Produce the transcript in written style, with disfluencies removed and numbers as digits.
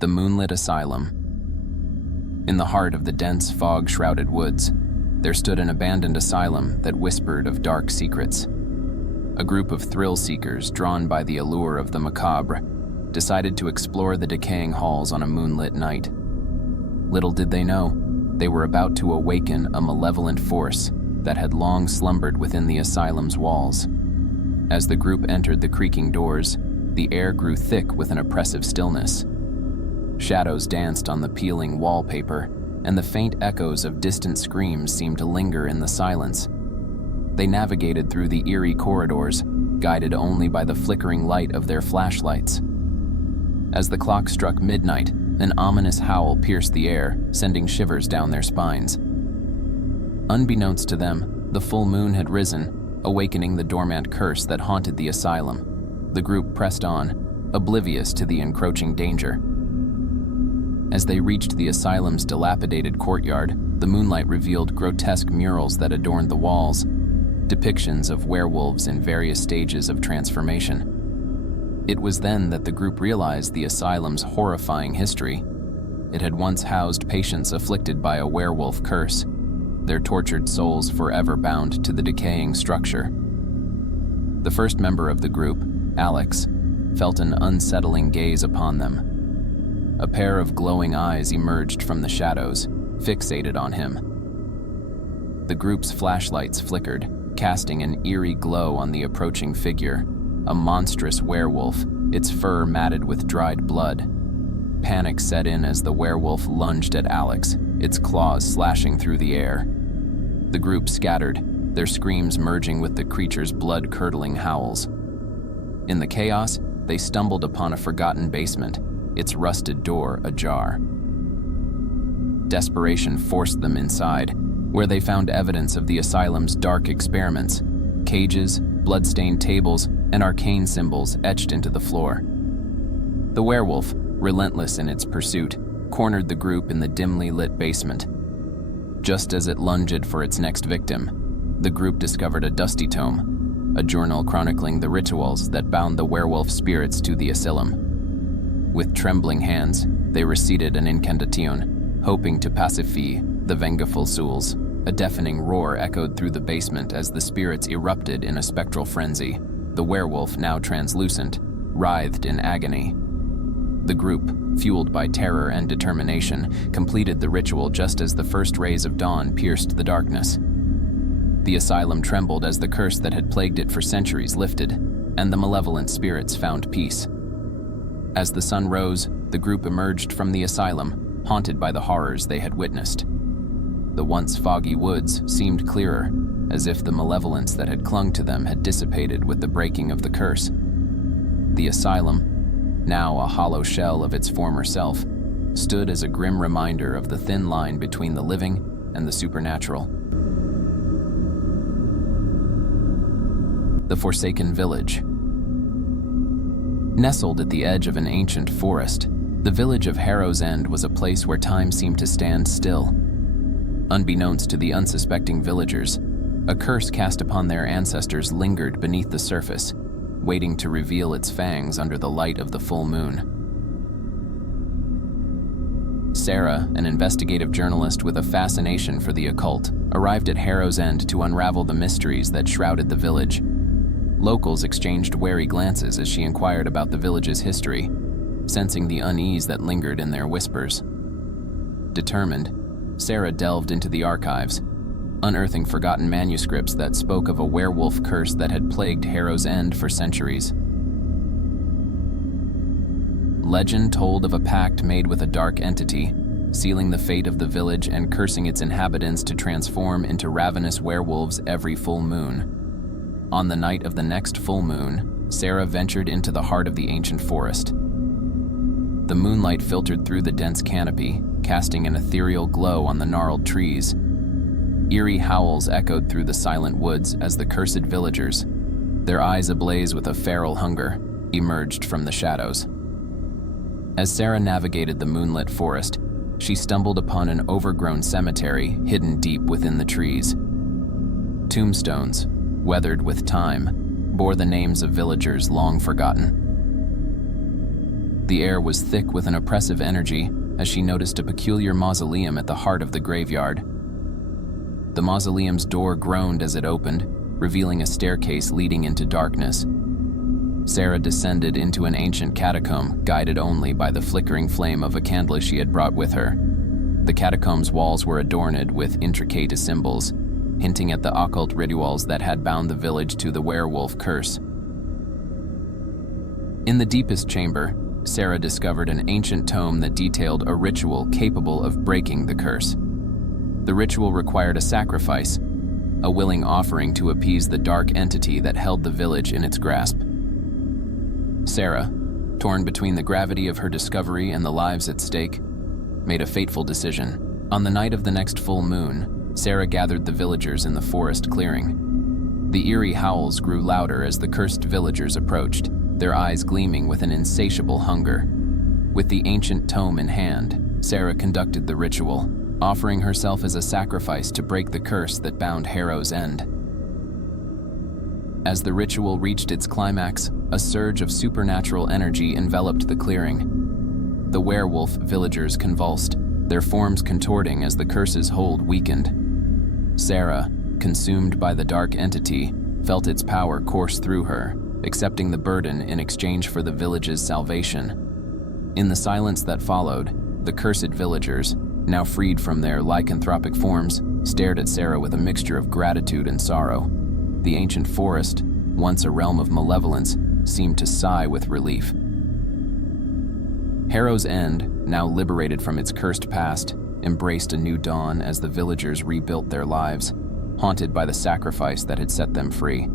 The Moonlit Asylum. In the heart of the dense, fog-shrouded woods, there stood an abandoned asylum that whispered of dark secrets. A group of thrill-seekers, drawn by the allure of the macabre, decided to explore the decaying halls on a moonlit night. Little did they know, they were about to awaken a malevolent force that had long slumbered within the asylum's walls. As the group entered the creaking doors, the air grew thick with an oppressive stillness. Shadows danced on the peeling wallpaper, and the faint echoes of distant screams seemed to linger in the silence. They navigated through the eerie corridors, guided only by the flickering light of their flashlights. As the clock struck midnight, an ominous howl pierced the air, sending shivers down their spines. Unbeknownst to them, the full moon had risen, awakening the dormant curse that haunted the asylum. The group pressed on, oblivious to the encroaching danger. As they reached the asylum's dilapidated courtyard, the moonlight revealed grotesque murals that adorned the walls, depictions of werewolves in various stages of transformation. It was then that the group realized the asylum's horrifying history. It had once housed patients afflicted by a werewolf curse, their tortured souls forever bound to the decaying structure. The first member of the group, Alex, felt an unsettling gaze upon them. A pair of glowing eyes emerged from the shadows, fixated on him. The group's flashlights flickered, casting an eerie glow on the approaching figure, a monstrous werewolf, its fur matted with dried blood. Panic set in as the werewolf lunged at Alex, its claws slashing through the air. The group scattered, their screams merging with the creature's blood-curdling howls. In the chaos, they stumbled upon a forgotten basement, its rusted door ajar. Desperation forced them inside, where they found evidence of the asylum's dark experiments: cages, blood-stained tables, and arcane symbols etched into the floor. The werewolf, relentless in its pursuit, cornered the group in the dimly lit basement. Just as it lunged for its next victim, the group discovered a dusty tome, a journal chronicling the rituals that bound the werewolf spirits to the asylum. With trembling hands, they recited an incantation, hoping to pacify the vengeful souls. A deafening roar echoed through the basement as the spirits erupted in a spectral frenzy. The werewolf, now translucent, writhed in agony. The group, fueled by terror and determination, completed the ritual just as the first rays of dawn pierced the darkness. The asylum trembled as the curse that had plagued it for centuries lifted, and the malevolent spirits found peace. As the sun rose, the group emerged from the asylum, haunted by the horrors they had witnessed. The once foggy woods seemed clearer, as if the malevolence that had clung to them had dissipated with the breaking of the curse. The asylum, now a hollow shell of its former self, stood as a grim reminder of the thin line between the living and the supernatural. The Forsaken Village. Nestled at the edge of an ancient forest, the village of Harrow's End was a place where time seemed to stand still. Unbeknownst to the unsuspecting villagers, a curse cast upon their ancestors lingered beneath the surface, waiting to reveal its fangs under the light of the full moon. Sarah, an investigative journalist with a fascination for the occult, arrived at Harrow's End to unravel the mysteries that shrouded the village. Locals exchanged wary glances as she inquired about the village's history, sensing the unease that lingered in their whispers. Determined, Sarah delved into the archives, unearthing forgotten manuscripts that spoke of a werewolf curse that had plagued Harrow's End for centuries. Legend told of a pact made with a dark entity, sealing the fate of the village and cursing its inhabitants to transform into ravenous werewolves every full moon. On the night of the next full moon, Sarah ventured into the heart of the ancient forest. The moonlight filtered through the dense canopy, casting an ethereal glow on the gnarled trees. Eerie howls echoed through the silent woods as the cursed villagers, their eyes ablaze with a feral hunger, emerged from the shadows. As Sarah navigated the moonlit forest, she stumbled upon an overgrown cemetery hidden deep within the trees. Tombstones, weathered with time, bore the names of villagers long forgotten. The air was thick with an oppressive energy as she noticed a peculiar mausoleum at the heart of the graveyard. The mausoleum's door groaned as it opened, revealing a staircase leading into darkness. Sarah descended into an ancient catacomb, guided only by the flickering flame of a candle she had brought with her. The catacomb's walls were adorned with intricate symbols, hinting at the occult rituals that had bound the village to the werewolf curse. In the deepest chamber, Sarah discovered an ancient tome that detailed a ritual capable of breaking the curse. The ritual required a sacrifice, a willing offering to appease the dark entity that held the village in its grasp. Sarah, torn between the gravity of her discovery and the lives at stake, made a fateful decision. On the night of the next full moon, Sarah gathered the villagers in the forest clearing. The eerie howls grew louder as the cursed villagers approached, their eyes gleaming with an insatiable hunger. With the ancient tome in hand, Sarah conducted the ritual, offering herself as a sacrifice to break the curse that bound Harrow's End. As the ritual reached its climax, a surge of supernatural energy enveloped the clearing. The werewolf villagers convulsed, their forms contorting as the curse's hold weakened. Sarah, consumed by the dark entity, felt its power course through her, accepting the burden in exchange for the village's salvation. In the silence that followed, the cursed villagers, now freed from their lycanthropic forms, stared at Sarah with a mixture of gratitude and sorrow. The ancient forest, once a realm of malevolence, seemed to sigh with relief. Harrow's End, now liberated from its cursed past, embraced a new dawn as the villagers rebuilt their lives, haunted by the sacrifice that had set them free.